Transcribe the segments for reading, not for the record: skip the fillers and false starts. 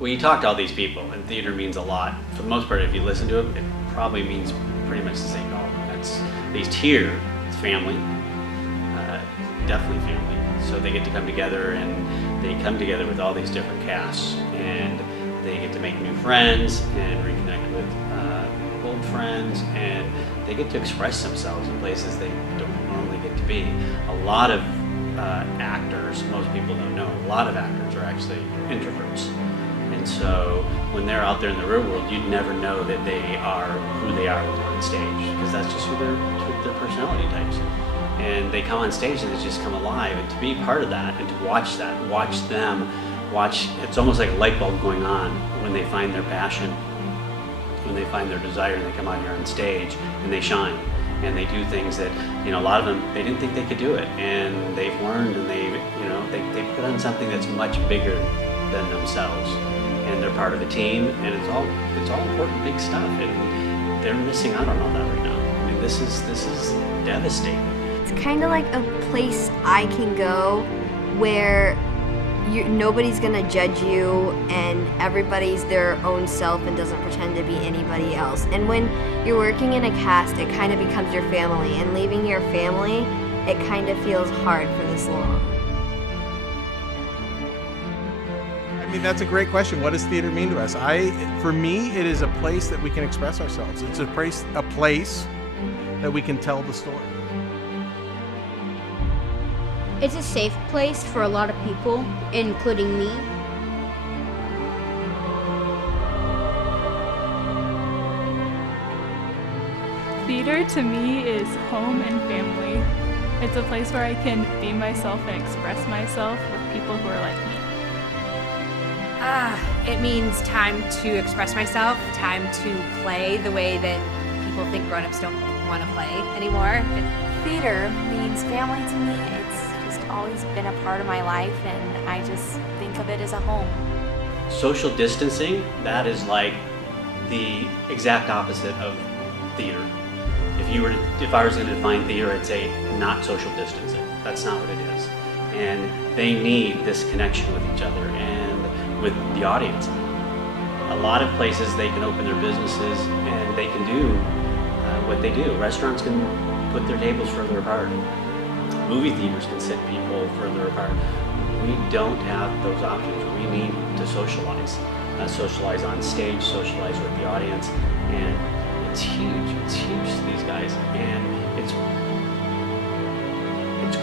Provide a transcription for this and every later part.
Well, you talk to all these people, and theater means a lot. For the most part, if you listen to it, it probably means pretty much the same to all of them. It's, at least here, it's family, definitely family. So they get to come together, and they come together with all these different casts, and they get to make new friends and reconnect with old friends, and they get to express themselves in places they don't normally get to be. A lot of actors, most people don't know, a lot of actors are actually introverts. And so when they're out there in the real world, you'd never know that they are who they are when they're on stage, because that's just who their personality types. And they come on stage and they just come alive, and to be part of that and to watch that, watch them, it's almost like a light bulb going on when they find their passion, when they find their desire, and they come out here on stage and they shine. And they do things that, you know, a lot of them, they didn't think they could do it, and they've learned, and they put on something that's much bigger than themselves, and they're part of a team, and it's all important big stuff, and they're missing out on all that right now. I mean, this is devastating. It's kind of like a place I can go where nobody's gonna judge you, and everybody's their own self and doesn't pretend to be anybody else. And when you're working in a cast, it kind of becomes your family, and leaving your family, it kind of feels hard for this long. I mean, that's a great question. What does theater mean to us? For me, it is a place that we can express ourselves. It's a place that we can tell the story. It's a safe place for a lot of people, including me. Theater to me is home and family. It's a place where I can be myself and express myself with people who are like me. It means time to express myself, time to play the way that people think grown-ups don't want to play anymore. Theater means family to me. It's just always been a part of my life, and I just think of it as a home. Social distancing, that is like the exact opposite of theater. If I was going to define theater, I'd say not social distancing. That's not what it is. And they need this connection with each other and with the audience. A lot of places they can open their businesses and they can do what they do. Restaurants can put their tables further apart. Movie theaters can sit people further apart. We don't have those options. We need to socialize. Socialize on stage, socialize with the audience, and it's huge to these guys, and it's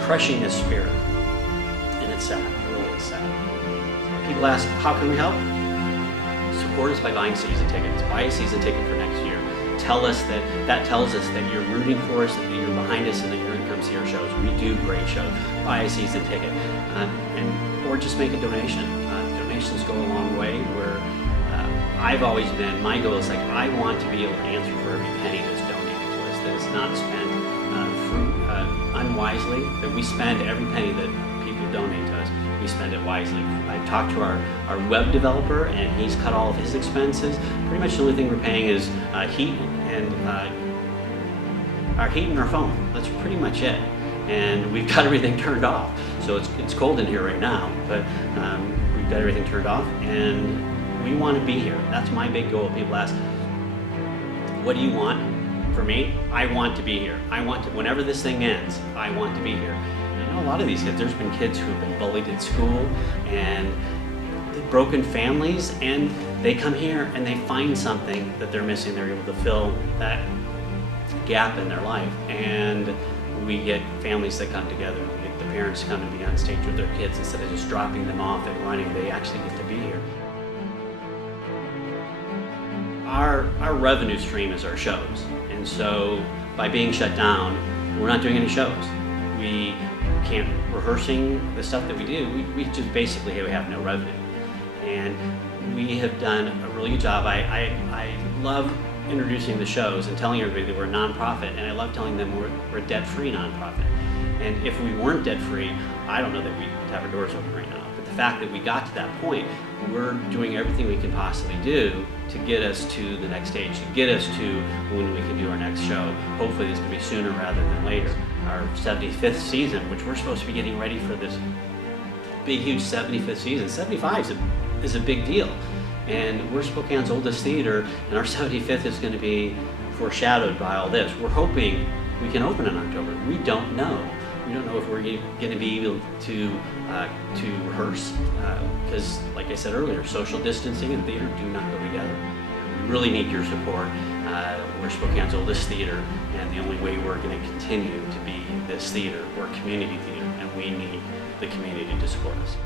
crushing his spirit, and it's sad, it really is sad. People ask, how can we help? Support us by buying season tickets. Buy a season ticket for next year. Tell us that tells us that you're rooting for us, that you're behind us, and that you're going to come see our shows. We do great shows. Buy a season ticket, or just make a donation. Donations go a long way. I've always been, my goal is like, I want to be able to answer for every penny that's donated to us, that is not spent unwisely, that we spend every penny that people donate to us, we spend it wisely. I talked to our web developer, and he's cut all of his expenses. Pretty much the only thing we're paying is heat and our phone. That's pretty much it. And we've got everything turned off. So it's cold in here right now, but we've got everything turned off, and we want to be here. That's my big goal. People ask, what do you want? For me, I want to be here. I want to, whenever this thing ends, I want to be here. And I know a lot of these kids, there's been kids who've been bullied at school and broken families, and they come here and they find something that they're missing. They're able to fill that gap in their life. And we get families that come together. We get the parents to come and be on stage with their kids instead of just dropping them off and running. They actually get to be here. Our revenue stream is our shows, and so by being shut down, we're not doing any shows. We can't rehearsing the stuff that we do. We just basically have no revenue, and we have done a really good job. I love introducing the shows and telling everybody that we're a nonprofit, and I love telling them we're a debt-free nonprofit. And if we weren't debt-free, I don't know that we'd have our doors open right now. But the fact that we got to that point, we're doing everything we can possibly do to get us to the next stage, to get us to when we can do our next show. Hopefully this can be sooner rather than later. Our 75th season, which we're supposed to be getting ready for this big, huge 75th season. 75 is a big deal. And we're Spokane's oldest theater, and our 75th is going to be foreshadowed by all this. We're hoping we can open in October. We don't know. We don't know if we're going to be able to rehearse, because, like I said earlier, social distancing and theater do not go together. We really need your support. We're Spokane's oldest theater, and the only way we're going to continue to be this theater, we're a community theater, and we need the community to support us.